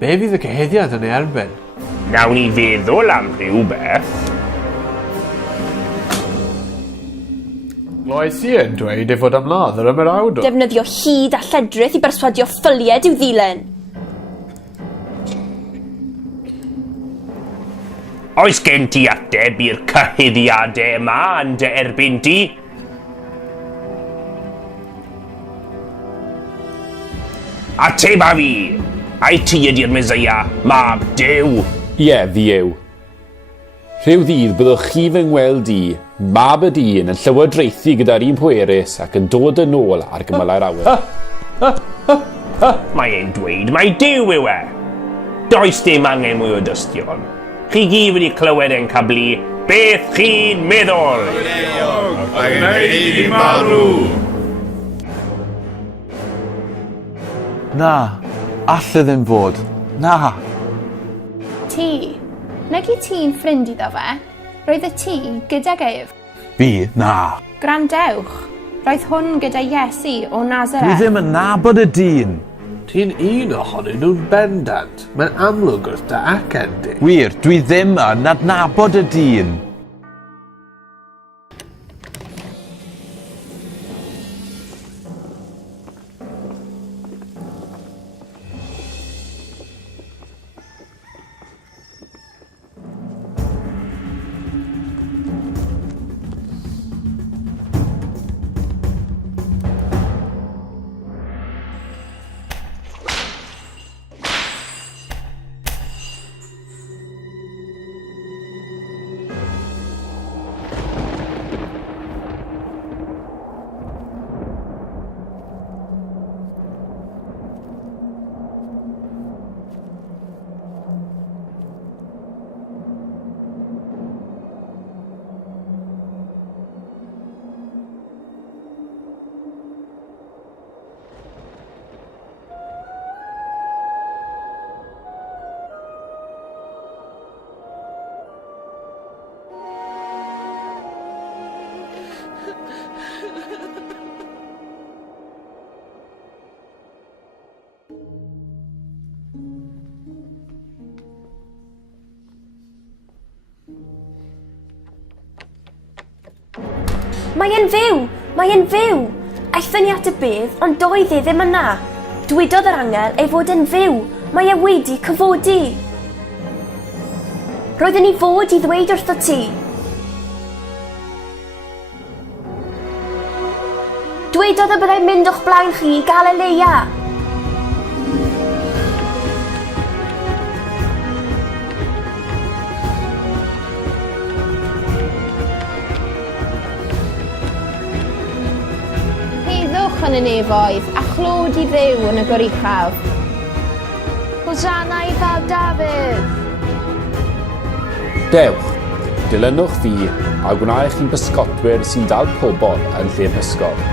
Be fydd y cyhuddiad yn ei erbyn? Nawn ni feddwl am rhywbeth. Loes i yn dweud ei fod ymladd ar ymerawdwr. Defnyddio hyd a lledrith i berswadio ffylied i'w ddilyn. Oes gen ti ateb i'r cyhuddiadau yma yn dy erbyn ti? Ateb a fi! Ai ti ydy'r Meseia, mab Duw? Ie, fi yw. Rhyw ddydd byddwch chi fy ngweld i, mab y dyn yn llywodraethu gyda'r un pwerus ac yn dod yn ôl ar gymylau'r awyr. Mae e'n dweud mai Duw yw e. Does dim angen mwy o dystion. Chi gyd wedi clywed e'n cablu beth chi'n meddwl. Ac yn ei marw. Na, alle ddim fod. Na. Ti. Nag i ti'n ffrind iddo fe? Roedd y ti gydag ef? Fi, na. Grandewch. Roedd hwn gyda Iesu o Nazareth. Dwi ddim yn nabod y dyn. Ti'n un ohonyn nhw'n bendant. Mae'n amlwg wrth dy acen di. Wir, dwi ddim yn adnabod y dyn. Mae e'n fyw! Mae e'n fyw! Aethon ni at y bedd, ond doedd e ddim yna. Dywedodd yr angel ei fod yn fyw. Mae e wedi cyfodi. Roedden ni fod i ddweud wrtho ti. Dywedodd y byddai'n mynd o'ch blaen chi i Galilea. Yn y nefoedd a chlod i ddew yn y goruchaf. Hosanna i fab Dafydd! Dewch, dilynwch fi a gwnaech chi'n bysgotwyr sy'n dal pobl yn lle pysgod.